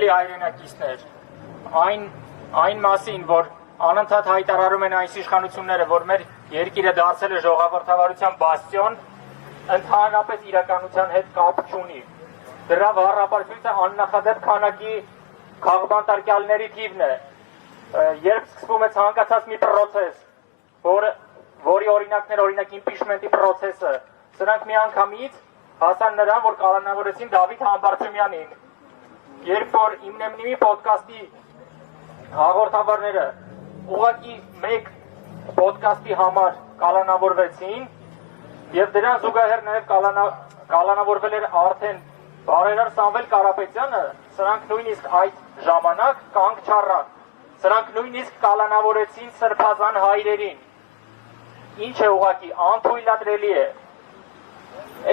Սիրելի հայրենակիցներ, այն մասին, որ անընդհատ հայտարարում են այս իշխանությունները, որ մեր երկիրը դարձել է ժողովրդավարության բաստիոն, ընդհանրապես իրականության հետ կապ չունի։ Դրա վառապարծույցը աննախադեպ քանակի քաղբանտարկյալների թիվն է։ Երբ սկսվում է ցանկացած մի պրոցես, որի օրինակներ օրինակ իմպիչմենտի պրոցեսը, սրանք միանգամից հասան նրան, որ կալանավորեցին Դավիթ Համբարձումյանին։ Երբ որ Իմնեմնիմի պոդկասթի հաղորդավարները ուղղակի մեկ պոդկասթի համար կալանավորվեցին եւ դրան զուգահեռ նաեւ կալանավորվել էր արդեն բարերար Սամվել Կարապետյանը, սրանք նույնիսկ այդ ժամանակ կանգ չառան, սրանք նույնիսկ կալանավորեցին սրբազան հայրերին, ինչ է ուղղակի անթույլատրելի է։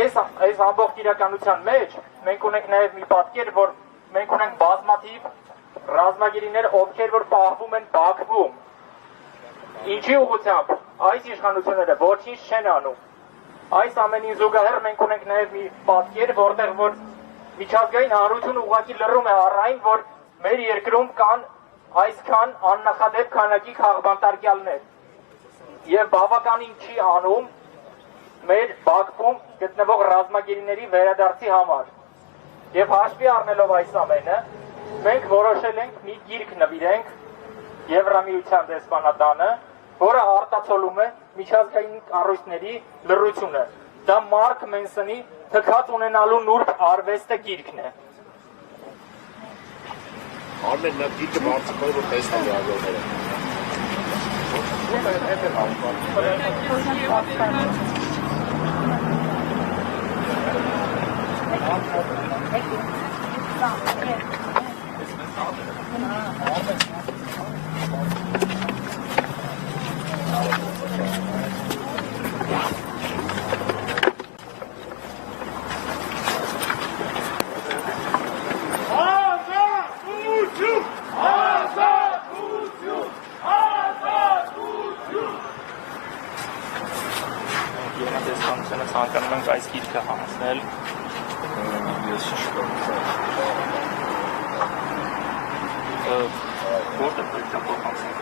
Այս ամբողջ իրականության մեջ մենք ունենք նաեւ մի պատկեր, որ մենք ունենք բազմաթիվ ռազմագիրիներ, ովքեր որ պահվում են Բաքվում։ Ինչի ուղղությամբ այս իշխանությունները ոչինչ չեն անում։ Այս ամենին զուգահեռ մենք ունենք նաև մի պատկեր, որտեղ որ միջազգային հանրությունը ուղղակի լռում է առ այն, որ մեր երկրում կան այսքան աննախադեպ քանակի քաղբանտարկյալներ։ Եվ բավականին չի անում մեր Բաքվում գտնվող ռազմագիրիների վերադարձի համար։ Եվ հաշվի առնելով այս ամենը, մենք որոշել ենք մի գիրք նվիրենք Եվրամիության դեսպանատանը, որը արտացոլում է միջազգային կառույցների լռությունը։ Դա Մարկ Մենսոնի թքած ունենալու նուրբ արվեստը գիրքն է։ Արմեն նա գիրքը բարձրացնում որ տեսնել յագորները։ Դեսպանությունը ցանկանում ենք այս գիրքը հանձնել։ Ես շնորհակալ եմ։ Որտե՞ղ պետք է փոխանցենք։